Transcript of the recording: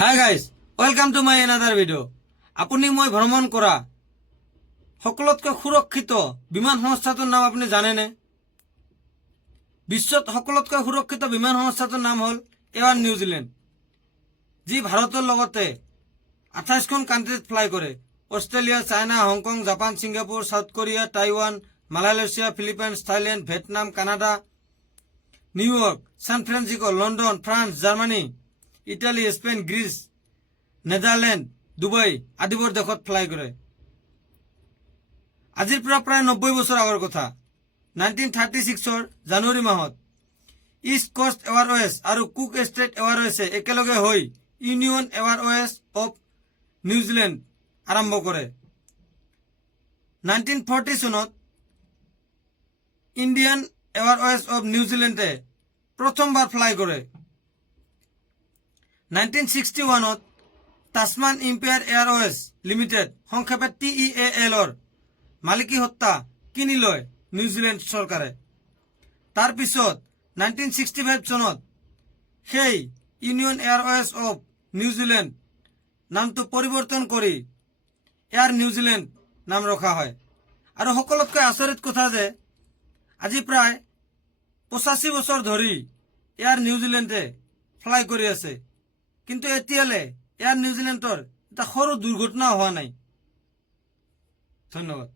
Hi guys, welcome to my another video. আপুনি মই ভ্ৰমণ কৰা সকলোতকৈ সুৰক্ষিত বিমান সংস্থাটোৰ নাম আপুনি জানেনে? বিশ্বত সকলোতকৈ সুৰক্ষিত বিমান সংস্থাটোৰ নাম হ'ল এয়াৰ নিউজিলেণ্ড, যি ভাৰতৰ লগতে 28খন কাণ্ট্ৰিত ফ্লাই কৰে। Australia, China, Hong Kong, Japan, Singapore, South Korea, Taiwan, Malaysia, Philippines, Thailand, Vietnam, Canada, New York, San Francisco, London, France, Germany, Italy, Spain, Greece, Netherland, Dubai আদিবোৰ দেশত ফ্লাই কৰে। আজিৰ পৰা প্ৰায় 90 বছৰ আগৰ কথা। 1936 জানুৱাৰী মাহত ইষ্ট কোষ্ট এয়াৰৱেজ আৰু কুক ষ্টেট এয়াৰৱেজে একেলগে হৈ ইউনিয়ন এয়াৰৱেজ অফ নিউজিলেণ্ড আৰম্ভ কৰে। 1940 চনত ইণ্ডিয়ান এয়াৰৱেজ অফ নিউজিলেণ্ডে প্ৰথমবাৰ ফ্লাই কৰে। 1961 তাছমান ইম্পেয়াৰ এয়াৰৱেজ লিমিটেড সংক্ষেপে TEAL মালিকী সত্তা কিনি লয় নিউজিলেণ্ড চৰকাৰে। তাৰ পিছত 1965 চনত সেই ইউনিয়ন এয়াৰৱেজ অফ নিউজিলেণ্ড নামটো পৰিৱৰ্তন কৰি এয়াৰ নিউজিলেণ্ড নাম ৰখা হয়। আৰু সকলোতকৈ আচৰিত কথা যে আজি প্ৰায় 85 বছৰ ধৰি এয়াৰ নিউজিলেণ্ডে ফ্লাই কৰি আছে, কিন্তু এতিয়ালৈ এয়াৰ নিউজিলেণ্ডৰ এটা সৰু দুৰ্ঘটনা হোৱা নাই। ধন্যবাদ।